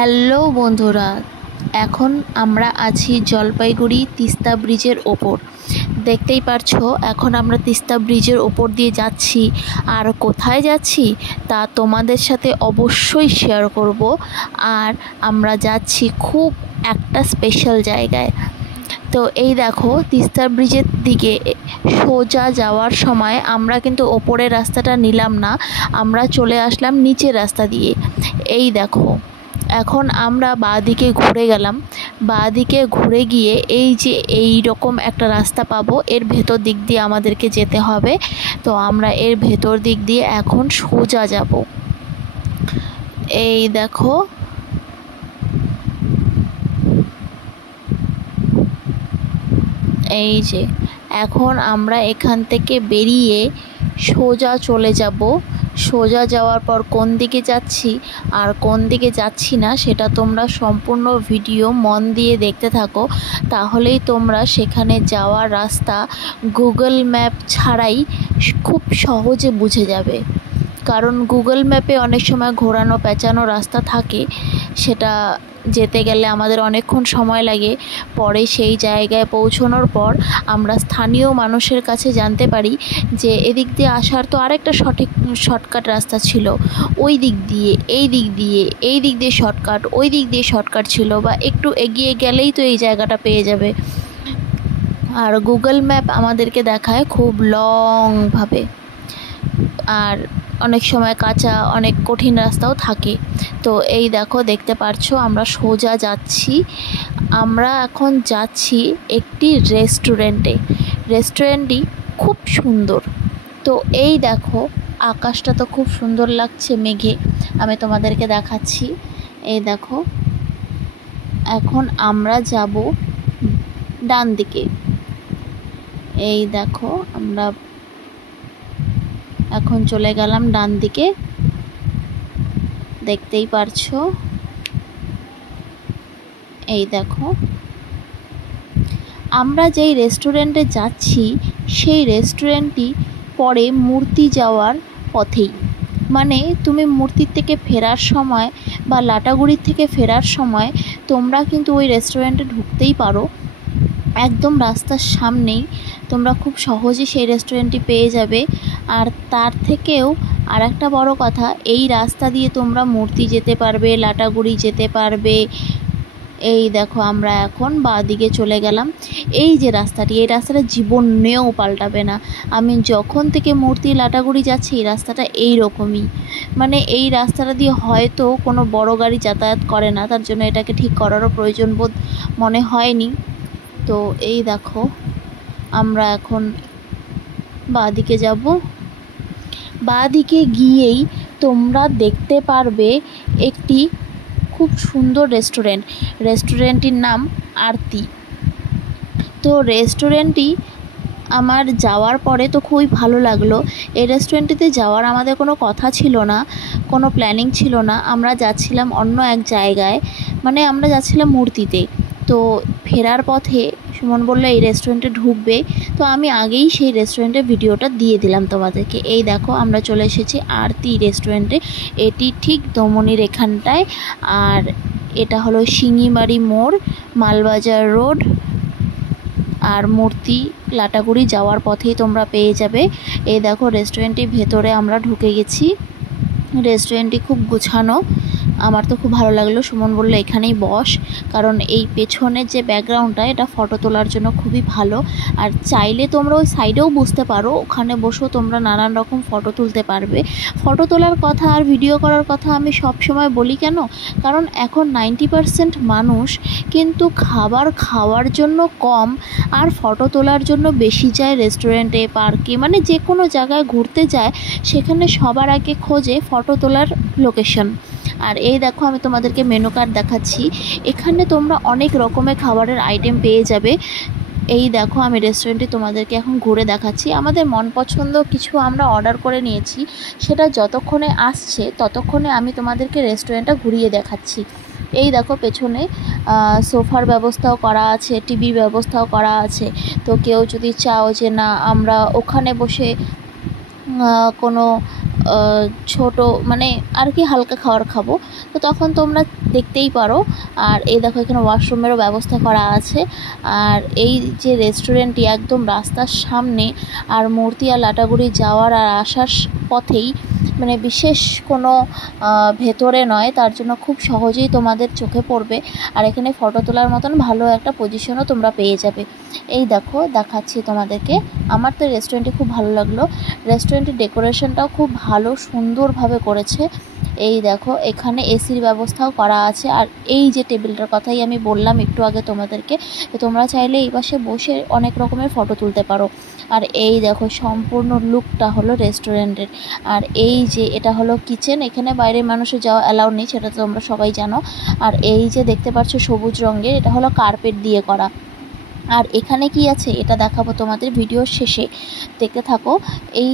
Hello বন্ধুরা, এখন আমরা আছি জলপাইগুড়ি তিস্তা ব্রিজের ওপর। দেখতেই পারছো এখন আমরা তিস্তা ব্রিজের ওপর দিয়ে যাচ্ছি। আর কোথায় যাচ্ছি তা তোমাদের সাথে অবশ্যই শেয়ার করব। আর আমরা যাচ্ছি খুব একটা স্পেশাল জায়গায়। তো এই দেখো, তিস্তা ব্রিজের দিকে সোজা যাওয়ার সময় আমরা কিন্তু ওপরের রাস্তাটা নিলাম না, আমরা চলে আসলাম নিচের রাস্তা দিয়ে। এই দেখো, এখন আমরা বাঁদিকে ঘুরে গেলাম। বাঁদিকে ঘুরে গিয়ে এই যে এই রকম একটা রাস্তা পাবো, এর ভেতর দিক দিয়ে আমাদেরকে যেতে হবে। তো আমরা এর ভেতর দিক দিয়ে এখন সোজা যাব। এই দেখো, এই যে এখন আমরা এখান থেকে বেরিয়ে সোজা চলে যাব। সোজা যাওয়ার পর কোন দিকে যাচ্ছি আর কোন দিকে যাচ্ছি না সেটা তোমরা সম্পূর্ণ ভিডিও মন দিয়ে দেখতে থাকো, তাহলেই তোমরা সেখানে যাওয়ার রাস্তা গুগল ম্যাপ ছাড়াই খুব সহজে বুঝে যাবে। কারণ গুগল ম্যাপে অনেক সময় ঘোরানো পেঁচানো রাস্তা থাকে, সেটা যেতে গেলে আমাদের অনেকক্ষণ সময় লাগে। পরে সেই জায়গায় পৌঁছানোর পর আমরা স্থানীয় মানুষের কাছে জানতে পারি যে এদিক দিয়ে আসার তো আরেকটা শর্টকাট রাস্তা ছিল, ওই দিক দিয়ে এই দিক দিয়ে এই দিক দিয়ে শর্টকাট, ওই দিক দিয়ে শর্টকাট ছিল, বা একটু এগিয়ে গেলেই তো এই জায়গাটা পেয়ে যাবে। আর গুগল ম্যাপ আমাদেরকে দেখায় খুব লংভাবে, আর অনেক সময় কাঁচা অনেক কঠিন রাস্তাও থাকে। তো এই দেখো, দেখতে পারছো আমরা সোজা যাচ্ছি। আমরা এখন যাচ্ছি একটি রেস্টুরেন্টটি খুব সুন্দর। তো এই দেখো, আকাশটা তো খুব সুন্দর লাগছে মেঘে, আমি তোমাদেরকে দেখাচ্ছি। এই দেখো, এখন আমরা যাব ডান দিকে। এই দেখো, আমরা এখন চলে গেলাম ডান দিকে, দেখতেই পারছো। এই দেখো, আমরা যেই রেস্টুরেন্টে যাচ্ছি সেই রেস্টুরেন্টটি পরে মূর্তি যাওয়ার পথেই। মানে তুমি মূর্তির থেকে ফেরার সময় বা লাটাগুড়ির থেকে ফেরার সময় তোমরা কিন্তু ওই রেস্টুরেন্টে ঢুকতেই পারো। একদম রাস্তার সামনেই তোমরা খুব সহজে সেই রেস্টুরেন্টটি পেয়ে যাবে। আর তার থেকেও আর একটা বড় কথা, এই রাস্তা দিয়ে তোমরা মূর্তি যেতে পারবে, লাটাগুড়ি যেতে পারবে। এই দেখো, আমরা এখন বাঁদিকে চলে গেলাম। এই যে রাস্তাটি, এই রাস্তাটা জীবনেও পাল্টাবে না। আমি যখন থেকে মূর্তি লাটাগুড়ি যাচ্ছি এই রাস্তাটা এই রকমই। মানে এই রাস্তাটা দিয়ে হয়তো কোনো বড় গাড়ি যাতায়াত করে না, তার জন্য এটাকে ঠিক করারও প্রয়োজন বোধ মনে হয়নি। তো এই দেখো, আমরা এখন বাঁদিকে যাব। বাঁদিকে গিয়েই তোমরা দেখতে পারবে একটি খুব সুন্দর রেস্টুরেন্টটির নাম আরতি। তো রেস্টুরেন্টটি আমার যাওয়ার পরে তো খুবই ভালো লাগলো। এই রেস্টুরেন্টটিতে যাওয়ার আমাদের কোনো কথা ছিল না, কোনো প্ল্যানিং ছিল না। আমরা যাচ্ছিলাম অন্য এক জায়গায়, মানে আমরা যাচ্ছিলাম মূর্তিতে। তো ফেরার পথে সুমন বললো এই রেস্টুরেন্টে ঢুকবে, তো আমি আগেই সেই রেস্টুরেন্টের ভিডিওটা দিয়ে দিলাম তোমাদেরকে। এই দেখো, আমরা চলে এসেছি আরতি রেস্টুরেন্টে। এটি ঠিক দমনির এখানটায়, আর এটা হলো শিঙিমারি মোড়, মালবাজার রোড। আর মূর্তি লাটাগুড়ি যাওয়ার পথেই তোমরা পেয়ে যাবে। এই দেখো, রেস্টুরেন্টটির ভেতরে আমরা ঢুকে গেছি। রেস্টুরেন্টটি খুব গোছানো, আমার তো খুব ভালো লাগলো। সুমন বললো এখানেই বস, কারণ এই পেছনের যে ব্যাকগ্রাউন্ডটা এটা ফটো তোলার জন্য খুবই ভালো। আর চাইলে তোমরা ওই সাইডেও বসতে পারো, ওখানে বসেও তোমরা নানান রকম ফটো তুলতে পারবে। ফটো তোলার কথা আর ভিডিও করার কথা আমি সব সময় বলি কেন, কারণ এখন 90% মানুষ কিন্তু খাবার খাওয়ার জন্য কম আর ফটো তোলার জন্য বেশি যায় রেস্টুরেন্টে, পার্কে, মানে যে কোনো জায়গায় ঘুরতে যায় সেখানে সবার আগে খোঁজে ফটো তোলার লোকেশন। আর এই দেখো, আমি তোমাদেরকে মেনু কার্ড দেখাচ্ছি। এখানে তোমরা অনেক রকমের খাবারের আইটেম পেয়ে যাবে। এই দেখো, আমি রেস্টুরেন্টে তোমাদেরকে এখন ঘুরে দেখাচ্ছি। আমাদের মন পছন্দ কিছু আমরা অর্ডার করে নিয়েছি, সেটা যতক্ষণে আসছে ততক্ষণে আমি তোমাদেরকে রেস্টুরেন্টটা ঘুরিয়ে দেখাচ্ছি। এই দেখো, পেছনে সোফার ব্যবস্থাও করা আছে, টিভির ব্যবস্থাও করা আছে। তো কেউ যদি চাও যে না আমরা ওখানে বসে কোনো ছোট মানে আর কি হালকা খাবার খাবো, তো তখন তোমরা দেখতেই পারো। আর এই দেখো এখানে ওয়াশরুমেরও ব্যবস্থা করা আছে। আর এই যে রেস্টুরেন্টটি একদম রাস্তার সামনে, আর মূর্তি আর লাটাগুড়ি যাওয়ার আর আসার পথেই, মানে বিশেষ কোনো ভেতরে নয়, তার জন্য খুব সহজেই তোমাদের চোখে পড়বে। আর এখানে ফটো তোলার মতন ভালো একটা পজিশনও তোমরা পেয়ে যাবে। এই দেখো দেখাচ্ছি তোমাদেরকে। আমার তো রেস্টুরেন্টটি খুব ভালো লাগলো। রেস্টুরেন্টের ডেকোরেশনটাও খুব ভালো সুন্দরভাবে করেছে। এই দেখো এখানে এসির ব্যবস্থাও করা আছে। আর এই যে টেবিলটার কথাই আমি বললাম একটু আগে তোমাদেরকে, তোমরা চাইলে এই পাশে বসে অনেক রকমের ফটো তুলতে পারো। আর এই দেখো সম্পূর্ণ লুকটা হলো রেস্টুরেন্টের। আর এই যে এটা হলো কিচেন, এখানে বাইরের মানুষের যাওয়া অ্যালাউ নেই, সেটা তো তোমরা সবাই জানো। আর এই যে দেখতে পাচ্ছ সবুজ রঙের, এটা হলো কার্পেট দিয়ে করা। আর এখানে কি আছে এটা দেখাবো তোমাদের ভিডিওর শেষে, দেখতে থাকো। এই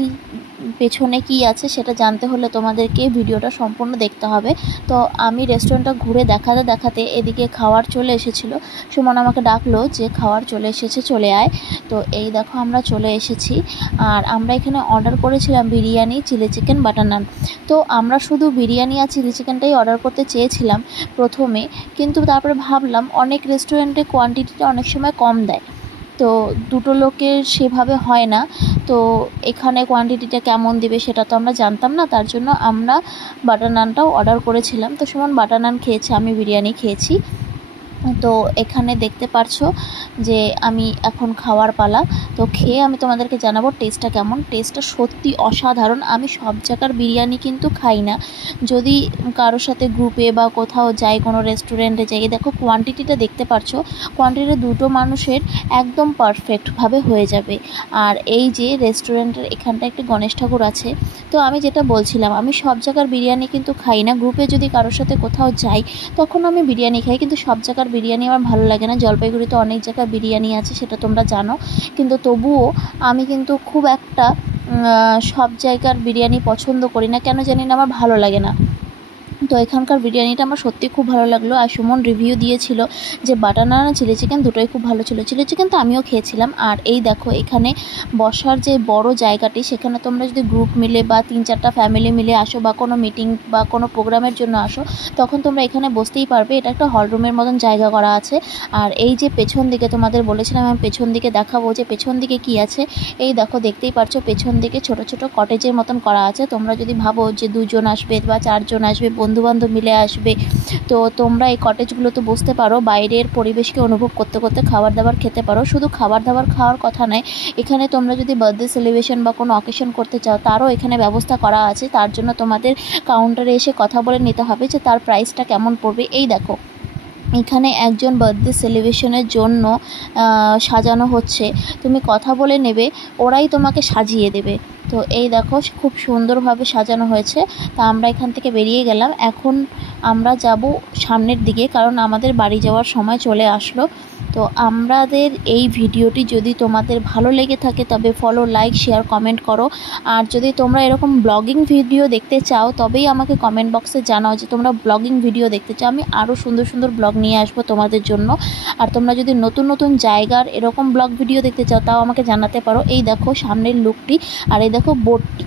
পেছনে কি আছে সেটা জানতে হলে তোমাদেরকে ভিডিওটা সম্পূর্ণ দেখতে হবে। তো আমি রেস্টুরেন্টটা ঘুরে দেখাতে দেখাতে এদিকে খাওয়ার চলে এসেছিলো। সুমন আমাকে ডাকলো যে খাওয়ার চলে এসেছে, চলে আয়। তো এই দেখো আমরা চলে এসেছি। আর আমরা এখানে অর্ডার করেছিলাম বিরিয়ানি, চিলি চিকেন, বাটার নান। তো আমরা শুধু বিরিয়ানি আর চিলি চিকেনটাই অর্ডার করতে চেয়েছিলাম প্রথমে, কিন্তু তারপরে ভাবলাম অনেক রেস্টুরেন্টে কোয়ান্টিটিটা অনেক সময় কম দেয়, তো দুটো লোকের সেভাবে হয় না। তো এখানে কোয়ান্টিটিটা কেমন দিবে সেটা তো আমরা জানতাম না, তার জন্য আমরা বাটার নানটাও অর্ডার করেছিলাম। তো সুমন বাটার নান খেয়েছে, আমি বিরিয়ানি খেয়েছি। তো এখানে দেখতে পারছো যে আমি এখন খাওয়ার পালা। তো খেয়ে আমি তোমাদেরকে জানাবো টেস্টটা কেমন। টেস্টটা সত্যি অসাধারণ। আমি সব জায়গার বিরিয়ানি কিন্তু খাই না, যদি কারোর সাথে গ্রুপে বা কোথাও যাই, কোনো রেস্টুরেন্টে যাই, দেখো কোয়ান্টিটিটা দেখতে পারছো, কোয়ান্টিটি দুটো মানুষের একদম পারফেক্টভাবে হয়ে যাবে। আর এই যে রেস্টুরেন্টের এখানটা একটি গণেশ ঠাকুর আছে। তো আমি যেটা বলছিলাম, আমি সব জায়গার বিরিয়ানি কিন্তু খাই না, গ্রুপে যদি কারোর সাথে কোথাও যাই তখন আমি বিরিয়ানি খাই, কিন্তু সব জায়গার বিরিয়ানি আমার ভালো লাগে না। জলপাইগুড়িতে অনেক জায়গায় বিরিয়ানি আছে সেটা তোমরা জানো, কিন্তু তবুও আমি কিন্তু খুব একটা সব জায়গার বিরিয়ানি পছন্দ করি না, কেন জানি না, আমার ভালো লাগে না। তো এখানকার বিরিয়ানিটা আমার সত্যি খুব ভালো লাগলো। আর সুমন রিভিউ দিয়েছিল যে বাটার নান আর চিলি চিকেন দুটোই খুব ভালো ছিল। চিলি চিকেন তো আমিও খেয়েছিলাম। আর এই দেখো এখানে বসার যে বড় জায়গাটি, সেখানে তোমরা যদি গ্রুপ মিলে বা 3-4টা ফ্যামিলি মিলে আসো বা কোনো মিটিং বা কোনো প্রোগ্রামের জন্য আসো, তখন তোমরা এখানে বসতেই পারবে। এটা একটা হল রুমের মতন জায়গা করা আছে। আর এই যে পেছন দিকে তোমাদের বলেছিলাম আমি পেছন দিকে দেখাবো যে পেছন দিকে কি আছে। এই দেখো দেখতেই পারছো পেছন দিকে ছোট ছোট কটেজের মতন করা আছে। তোমরা যদি ভাবো যে 2 জন আসবে বা 4 জন আসবে, বন্ধুবান্ধব মিলে আসবে, তো তোমরা এই কটেজগুলোতে বসতে পারো, বাইরের পরিবেশকে অনুভব করতে করতে খাবার দাবার খেতে পারো। শুধু খাবার দাবার খাওয়ার কথা নয়, এখানে তোমরা যদি বার্থডে সেলিব্রেশন বা কোনো অকেশন করতে চাও তারও এখানে ব্যবস্থা করা আছে। তার জন্য তোমাদের কাউন্টারে এসে কথা বলে নিতে হবে যে তার প্রাইসটা কেমন পড়বে। এই দেখো এখানে একজন বার্থডে সেলিব্রেশনের জন্য সাজানো হচ্ছে, তুমি কথা বলে নেবে, ওরাই তোমাকে সাজিয়ে দেবে। তো এই দেখো খুব সুন্দরভাবে সাজানো হয়েছে। তা আমরা এখান থেকে বেরিয়ে গেলাম। এখন আমরা যাব সামনের দিকে, কারণ আমাদের বাড়ি যাওয়ার সময় চলে আসলো। তো আমাদের এই ভিডিওটি যদি তোমাদের ভালো লেগে থাকে তবে ফলো, লাইক, শেয়ার, কমেন্ট করো। আর যদি তোমরা এরকম ব্লগিং ভিডিও দেখতে চাও তবেই আমাকে কমেন্ট বক্সে জানাও যে তোমরা ব্লগিং ভিডিও দেখতে চাও। আমি আরও সুন্দর সুন্দর ব্লগ নিয়ে আসবো তোমাদের জন্য। আর তোমরা যদি নতুন নতুন জায়গার এরকম ব্লগ ভিডিও দেখতে চাও তাও আমাকে জানাতে পারো। এই দেখো সামনের লুকটি, আর এই দেখো বোটটি।